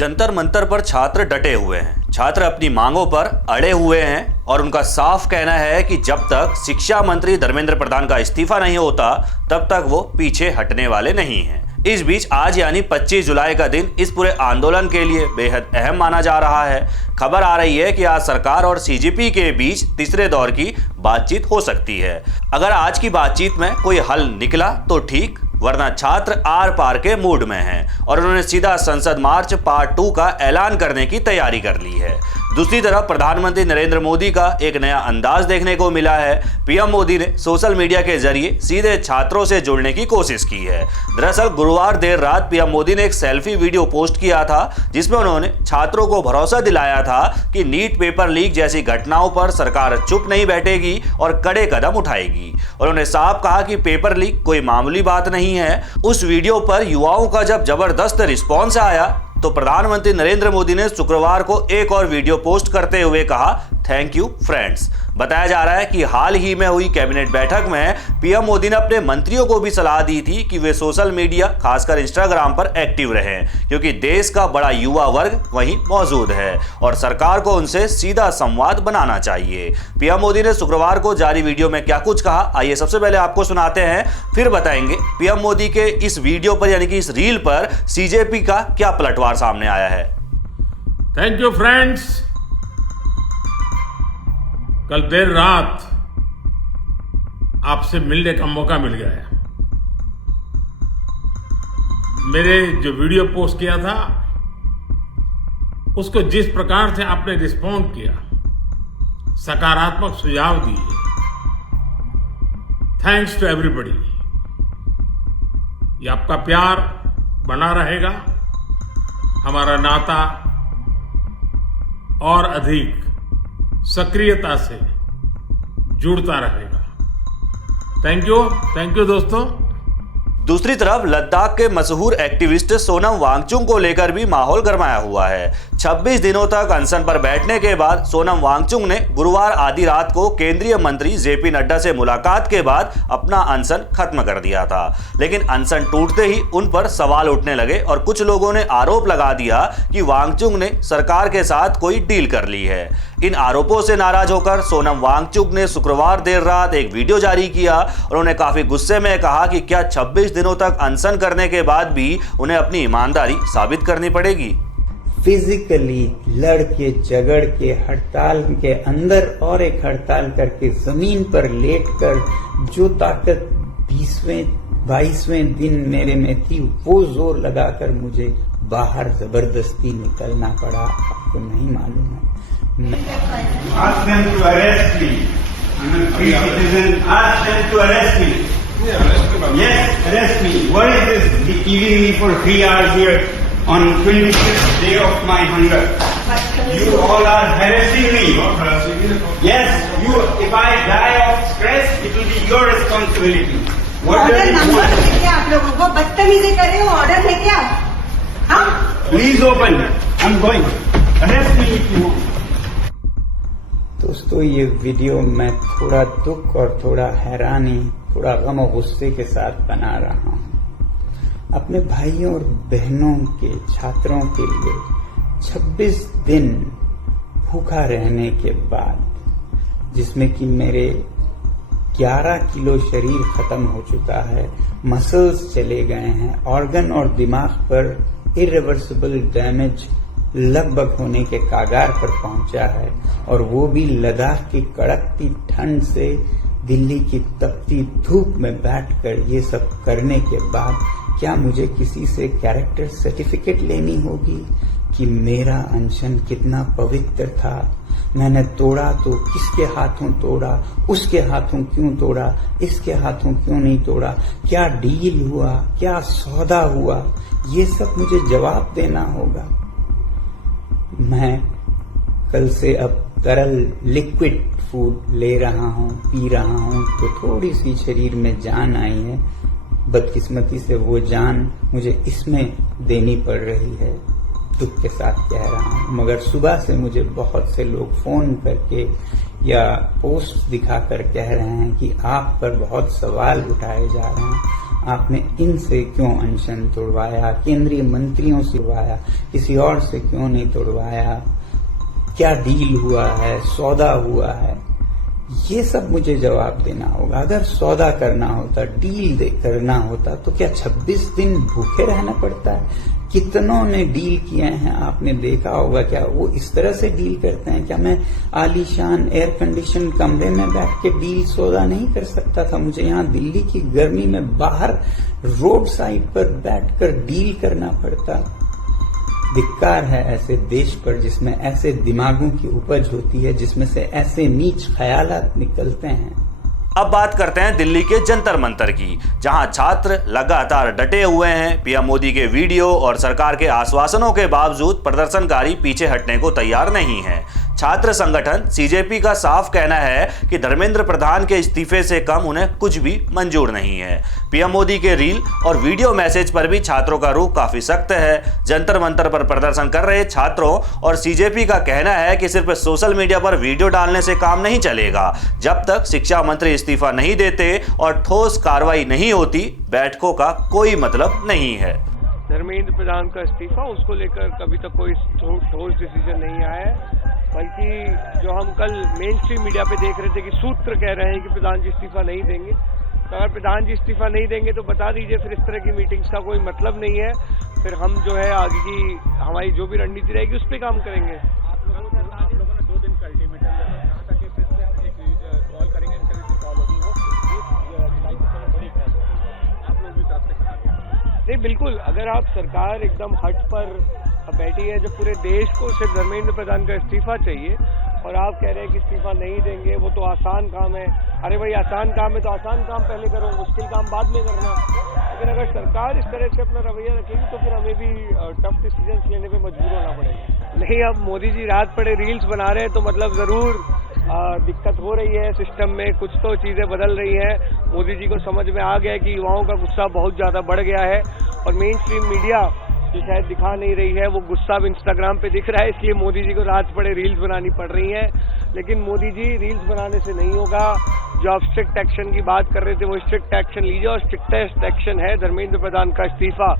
जंतर मंतर पर छात्र डटे हुए हैं। छात्र अपनी मांगों पर अड़े हुए हैं और उनका साफ कहना है कि जब तक शिक्षा मंत्री धर्मेंद्र प्रधान का इस्तीफा नहीं होता तब तक वो पीछे हटने वाले नहीं हैं। इस बीच आज यानी 25 जुलाई का दिन इस पूरे आंदोलन के लिए बेहद अहम माना जा रहा है। खबर आ रही है कि आज सरकार और सीजेपी के बीच तीसरे दौर की बातचीत हो सकती है। अगर आज की बातचीत में कोई हल निकला तो ठीक, वरना छात्र आर पार के मूड में हैं और उन्होंने सीधा संसद मार्च पार्ट 2 का ऐलान करने की तैयारी कर ली है। दूसरी तरफ प्रधानमंत्री नरेंद्र मोदी का एक नया अंदाज देखने को मिला है। पीएम मोदी ने सोशल मीडिया के जरिए सीधे छात्रों से जुड़ने की कोशिश की है। दरअसल गुरुवार देर रात पीएम मोदी ने एक सेल्फी वीडियो पोस्ट किया था जिसमें उन्होंने छात्रों को भरोसा दिलाया था कि नीट पेपर लीक जैसी घटनाओं पर सरकार चुप नहीं बैठेगी और कड़े कदम उठाएगी। उन्होंने साफ कहा कि पेपर लीक कोई मामूली बात नहीं है। उस वीडियो पर युवाओं का जब जबरदस्त रिस्पॉन्स आया तो प्रधानमंत्री नरेंद्र मोदी ने शुक्रवार को एक और वीडियो पोस्ट करते हुए कहा, थैंक यू फ्रेंड्स। बताया जा रहा है कि हाल ही में हुई कैबिनेट बैठक में पीएम मोदी ने अपने मंत्रियों को भी सलाह दी थी कि वे सोशल मीडिया खासकर इंस्टाग्राम पर एक्टिव रहें, क्योंकि देश का बड़ा युवा वर्ग वहीं मौजूद है और सरकार को उनसे सीधा संवाद बनाना चाहिए। पीएम मोदी ने शुक्रवार को जारी वीडियो में क्या कुछ कहा, आइए सबसे पहले आपको सुनाते हैं, फिर बताएंगे पीएम मोदी के इस वीडियो पर यानी कि इस रील पर सीजेपी का क्या पलटवार सामने आया है। Thank you friends. कल देर रात आपसे मिलने का मौका मिल गया। मेरे जो वीडियो पोस्ट किया था उसको जिस प्रकार से आपने रिस्पॉन्ड किया, सकारात्मक सुझाव दिए, थैंक्स टू एवरीबॉडी। ये आपका प्यार बना रहेगा, हमारा नाता और अधिक सक्रियता से जुड़ता रहेगा। थैंक यू दोस्तों। दूसरी तरफ लद्दाख के मशहूर एक्टिविस्ट सोनम वांगचुक को लेकर भी माहौल गरमाया हुआ है। 26 दिनों तक अनशन पर बैठने के बाद सोनम वांगचुक ने गुरुवार आधी रात को केंद्रीय मंत्री जेपी नड्डा से मुलाकात के बाद अपना अनशन खत्म कर दिया था। लेकिन अनशन टूटते ही उन पर सवाल उठने लगे और कुछ लोगों ने आरोप लगा दिया कि वांगचुक ने सरकार के साथ कोई डील कर ली है। इन आरोपों से नाराज होकर सोनम वांगचुक ने शुक्रवार देर रात एक वीडियो जारी किया। उन्होंने काफी गुस्से में कहा कि क्या 26 दिनों तक अनशन करने के बाद भी उन्हें अपनी ईमानदारी साबित करनी पड़ेगी। फिजिकली लड़ के झगड़ के हड़ताल के अंदर और एक हड़ताल करके जमीन पर लेटकर जो ताकत 22वें दिन मेरे में थी वो जोर लगाकर मुझे बाहर जबरदस्ती निकलना पड़ा। आपको नहीं मालूम है। Ask them to arrest me. I'm a free citizen. Ask them to arrest me. Yes, arrest me. What is this keeping me for 3 hours here on 25th day of my hunger? You all are harassing me. Yes, you. If I die of stress, it will be your responsibility. What does it want? आप लोगों को बदतमीजी कर रहे हो, order है क्या? हाँ? Please open. I'm going. Arrest me if you want. दोस्तों, ये वीडियो मैं थोड़ा दुख और थोड़ा हैरानी, थोड़ा गम और गुस्से के साथ बना रहा हूँ। अपने भाइयों और बहनों के छात्रों के लिए 26 दिन भूखा रहने के बाद, जिसमें कि मेरे 11 किलो शरीर खत्म हो चुका है, मसल्स चले गए हैं, ऑर्गन और दिमाग पर इरिवर्सिबल डैमेज लगभग होने के कागार पर पहुंचा है, और वो भी लद्दाख की कड़कती ठंड से दिल्ली की तपती धूप में बैठकर ये सब करने के बाद क्या मुझे किसी से कैरेक्टर सर्टिफिकेट लेनी होगी कि मेरा अनशन कितना पवित्र था? मैंने तोड़ा तो किसके हाथों तोड़ा, उसके हाथों क्यों तोड़ा, इसके हाथों क्यों नहीं तोड़ा, क्या डील हुआ, क्या सौदा हुआ, ये सब मुझे जवाब देना होगा। मैं कल से अब तरल लिक्विड फूड ले रहा हूँ, पी रहा हूँ, तो थोड़ी सी शरीर में जान आई है। बदकिस्मती से वो जान मुझे इसमें देनी पड़ रही है, दुख के साथ कह रहा हूँ। मगर सुबह से मुझे बहुत से लोग फोन करके या पोस्ट दिखाकर कह रहे हैं कि आप पर बहुत सवाल उठाए जा रहे हैं। आपने इनसे क्यों अनशन तोड़वाया, केंद्रीय मंत्रियों से तोड़वाया, किसी और से क्यों नहीं तोड़वाया, क्या डील हुआ है, सौदा हुआ है, ये सब मुझे जवाब देना होगा। अगर सौदा करना होता, डील करना होता तो क्या 26 दिन भूखे रहना पड़ता है? कितनों ने डील किए हैं, आपने देखा होगा। क्या वो इस तरह से डील करते हैं? क्या मैं आलीशान एयर कंडीशन कमरे में बैठ के डील सौदा नहीं कर सकता था? मुझे यहाँ दिल्ली की गर्मी में बाहर रोड साइड पर बैठकर डील करना पड़ता। धिक्कार है ऐसे देश पर जिसमें ऐसे दिमागों की उपज होती है, जिसमें से ऐसे नीच ख्यालात निकलते हैं। अब बात करते हैं दिल्ली के जंतर मंतर की, जहां छात्र लगातार डटे हुए हैं। पीएम मोदी के वीडियो और सरकार के आश्वासनों के बावजूद प्रदर्शनकारी पीछे हटने को तैयार नहीं है। छात्र संगठन सीजेपी का साफ कहना है कि धर्मेंद्र प्रधान के इस्तीफे से कम उन्हें कुछ भी मंजूर नहीं है। पीएम मोदी के रील और वीडियो मैसेज पर भी छात्रों का रुख काफी सख्त है। जंतर मंतर पर प्रदर्शन कर रहे छात्रों और सीजेपी का कहना है कि सिर्फ सोशल मीडिया पर वीडियो डालने से काम नहीं चलेगा। जब तक शिक्षा मंत्री इस्तीफा नहीं देते और ठोस कार्रवाई नहीं होती, बैठकों का कोई मतलब नहीं है। धर्मेंद्र प्रधान का इस्तीफा, उसको लेकर कभी तक कोई ठोस डिसीजन नहीं आया है। बल्कि जो हम कल मेन स्ट्रीम मीडिया पे देख रहे थे कि सूत्र कह रहे हैं कि प्रधान जी इस्तीफा नहीं देंगे, तो अगर प्रधान जी इस्तीफा नहीं देंगे तो बता दीजिए, फिर इस तरह की मीटिंग्स का कोई मतलब नहीं है। फिर हम जो है आगे की हमारी जो भी रणनीति रहेगी उस पर काम करेंगे। आप लोगों ने 2 दिन का अल्टीमेटम कहा था कि फिर से हम एक कॉल करेंगे, कॉल होगी वो बड़ी कॉल होगी, आप लोग भी तरफ से कहा गया। नहीं, बिल्कुल, अगर आप सरकार एकदम हट पर बैठी है, जो पूरे देश को सिर्फ धर्मेंद्र प्रधान का इस्तीफा चाहिए, और आप कह रहे हैं कि इस्तीफा नहीं देंगे, वो तो आसान काम है। अरे भाई, आसान काम है तो आसान काम पहले करो, मुश्किल काम बाद में करना। लेकिन अगर सरकार इस तरह से अपना रवैया रखेगी तो फिर हमें भी टफ डिसीजन लेने पे मजबूर होना पड़ेगा। नहीं, अब मोदी जी रात पड़े रील्स बना रहे हैं तो मतलब जरूर दिक्कत हो रही है सिस्टम में, कुछ तो चीजें बदल रही है। मोदी जी को समझ में आ गया है कि युवाओं का गुस्सा बहुत ज्यादा बढ़ गया है, और मेन स्ट्रीम मीडिया जो शायद दिखा नहीं रही है, वो गुस्सा अब इंस्टाग्राम पे दिख रहा है, इसलिए मोदी जी को रात पड़े रील्स बनानी पड़ रही है। लेकिन मोदी जी, रील्स बनाने से नहीं होगा। जो आप स्ट्रिक्ट एक्शन की बात कर रहे थे, वो स्ट्रिक्ट एक्शन लीजिए, और स्ट्रिक्टेस्ट एक्शन है धर्मेंद्र प्रधान का इस्तीफा,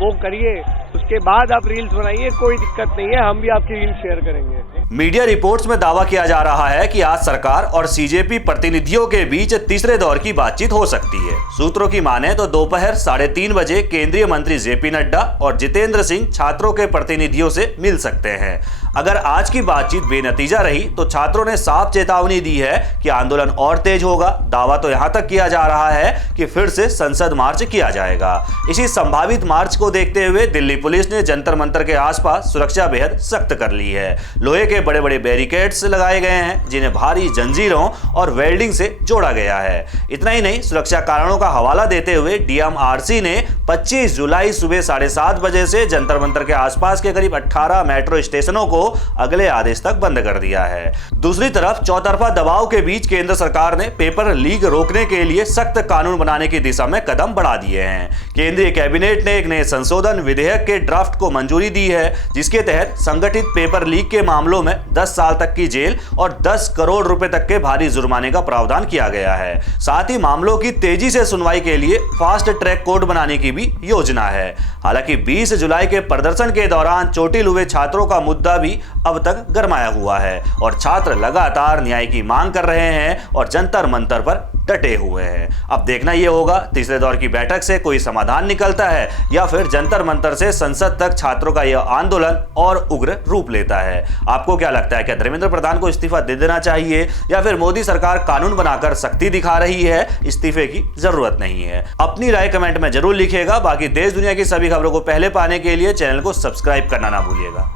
वो करिए। उसके बाद आप रील्स बनाइए, कोई दिक्कत नहीं है, हम भी आपकी रील्स शेयर करेंगे। मीडिया रिपोर्ट्स में दावा किया जा रहा है कि आज सरकार और सीजेपी प्रतिनिधियों के बीच तीसरे दौर की बातचीत हो सकती है। सूत्रों की माने तो दोपहर 3:30 बजे केंद्रीय मंत्री जेपी नड्डा और जितेंद्र सिंह छात्रों के प्रतिनिधियों से मिल सकते हैं। अगर आज की बातचीत बेनतीजा रही तो छात्रों ने साफ चेतावनी दी है कि आंदोलन और तेज होगा। दावा तो यहां तक किया जा रहा है कि फिर से संसद मार्च किया जाएगा। इसी संभावित मार्च को देखते हुए दिल्ली पुलिस ने जंतर मंतर के आसपास सुरक्षा बेहद सख्त कर ली है। लोहे के बड़े बड़े बैरिकेड्स लगाए गए हैं, जिन्हें भारी जंजीरों और वेल्डिंग से जोड़ा गया है। इतना ही नहीं, सुरक्षा कारणों का हवाला देते हुए डीएमआरसी ने 25 जुलाई सुबह 7:30 बजे से जंतर मंतर के आसपास के करीब 18 मेट्रो स्टेशनों को अगले आदेश तक बंद कर दिया है। दूसरी तरफ चौतरफा दबाव के बीच केंद्र सरकार ने पेपर लीक रोकने के लिए सख्त कानून बनाने की दिशा में कदम बढ़ा दिए हैं। केंद्रीय कैबिनेट ने एक नए संशोधन विधेयक के ड्राफ्ट को मंजूरी दी है, जिसके तहत संगठित पेपर लीक के मामलों में 10 साल तक की जेल और 10 करोड़ रुपए तक के भारी जुर्माने का प्रावधान किया गया है। साथ ही मामलों की तेजी से सुनवाई के लिए फास्ट ट्रैक कोर्ट बनाने की भी योजना है। हालांकि 20 जुलाई के प्रदर्शन के दौरान चोटिल हुए छात्रों का मुद्दा भी अब तक गरमाया हुआ है और छात्र लगातार न्याय की मांग कर रहे हैं और जंतर मंतर पर डटे हुए हैं। अब देखना यह होगा तीसरे दौर की बैठक से कोई समाधान निकलता है या फिर जंतर मंतर से संसद तक छात्रों का यह आंदोलन और उग्र रूप लेता है। आपको क्या लगता है, क्या धर्मेंद्र प्रधान को इस्तीफा दे देना चाहिए या फिर मोदी सरकार कानून बनाकर सख्ती दिखा रही है, इस्तीफे की जरूरत नहीं है? अपनी राय कमेंट में जरूर लिखिएगा। बाकी देश दुनिया की सभी खबरों को पहले पाने के लिए चैनल को सब्सक्राइब करना ना भूलिएगा।